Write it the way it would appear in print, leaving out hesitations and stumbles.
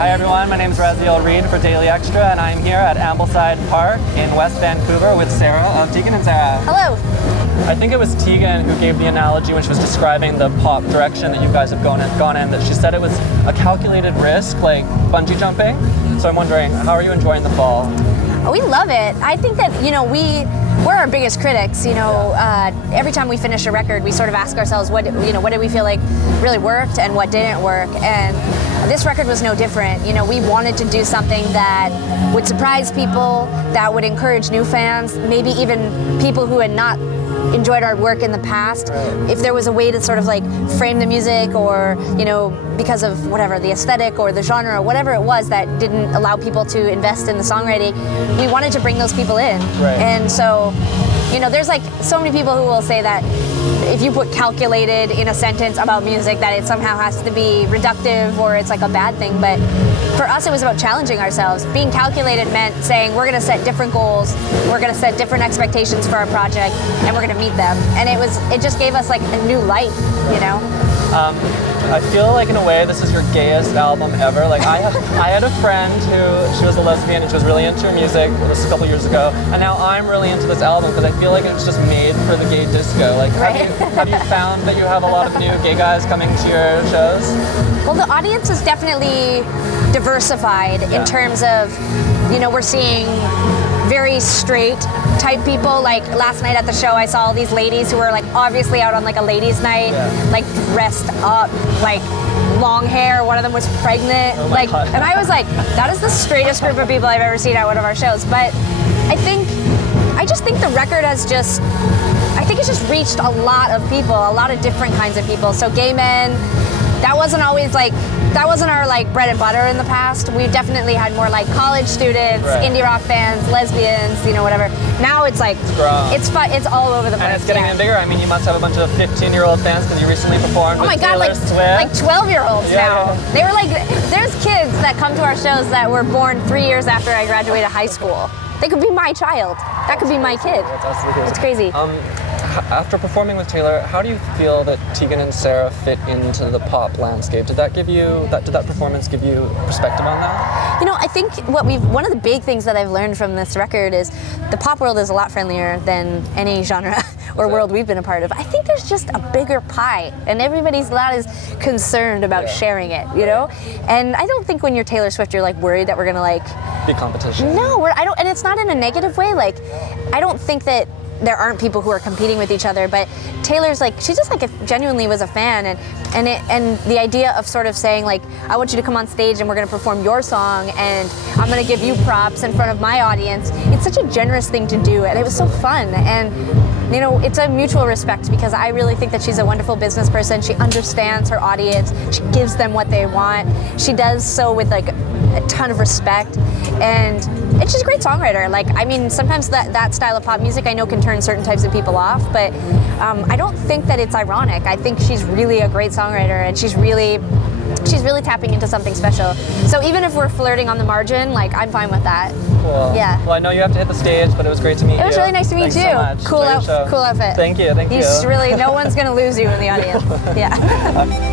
Hi everyone, my name is Raziel Reid for Daily Extra, and I'm here at Ambleside Park in West Vancouver with Sara of Tegan and Sara. Hello. I think it was Tegan who gave the analogy when she was describing the pop direction that you guys have gone in, that she said it was a calculated risk, like bungee jumping. So I'm wondering, how are you enjoying the fall? We love it. I think that, we're our biggest critics. Every time we finish a record, we sort of ask ourselves, what did we feel like really worked and what didn't work? And this record was no different. We wanted to do something that would surprise people, that would encourage new fans, maybe even people who had not enjoyed our work in the past. If there was a way to sort of like frame the music, or because of whatever, the aesthetic or the genre or whatever it was that didn't allow people to invest in the songwriting, we wanted to bring those people in. Right. And so there's like so many people who will say that if you put calculated in a sentence about music, that it somehow has to be reductive or it's like a bad thing. But for us, it was about challenging ourselves. Being calculated meant saying we're going to set different goals, we're going to set different expectations for our project, and we're going to meet them. And it just gave us like a new life, I feel like in a way this is your gayest album ever. Like I had a friend who, she was a lesbian and she was really into music. This was a couple years ago, and now I'm really into this album because I feel like it's just made for the gay disco. Like have you found that you have a lot of new gay guys coming to your shows? Well, the audience is definitely diversified in terms of, we're seeing very straight type people. Like last night at the show, I saw all these ladies who were like obviously out on like a ladies' night, like dressed up, like long hair. One of them was pregnant. God. And I was like, that is the straightest group of people I've ever seen at one of our shows. But I just think the record has it's just reached a lot of people, a lot of different kinds of people. So gay men, that wasn't our like bread and butter in the past. We definitely had more like college students, indie rock fans, lesbians, whatever. Now it's like it's fun. It's all over the place. And it's getting bigger. I mean, you must have a bunch of 15-year-old fans because you recently performed with Taylor Swift. Like 12-year-olds now. They were like, there's kids that come to our shows that were born 3 years after I graduated high school. They could be my child. That could be my kid. That's absolutely crazy. It's crazy. After performing with Taylor, how do you feel that Tegan and Sara fit into the pop landscape? Did that performance give you perspective on that? I think one of the big things that I've learned from this record is the pop world is a lot friendlier than any genre or world we've been a part of. I think there's just a bigger pie, and everybody's not as concerned about sharing it, And I don't think when you're Taylor Swift, you're like worried that we're gonna like be competition. No, I don't, and it's not in a negative way. Like, I don't think that there aren't people who are competing with each other, but Taylor's like, she just like genuinely was a fan, and the idea of sort of saying like, I want you to come on stage and we're gonna perform your song and I'm gonna give you props in front of my audience. It's such a generous thing to do, and it was so fun. And it's a mutual respect, because I really think that she's a wonderful business person. She understands her audience. She gives them what they want. She does so with like a ton of respect, and it's just a great songwriter. Like, I mean, sometimes that style of pop music I know can turn certain types of people off, but I don't think that it's ironic. I think she's really a great songwriter, and she's really tapping into something special. So even if we're flirting on the margin, like, I'm fine with that. Cool. Yeah. Well, I know you have to hit the stage, but it was great to meet you. It was really nice to meet you. So much. Cool outfit. Thank you. No one's gonna lose you in the audience. Yeah.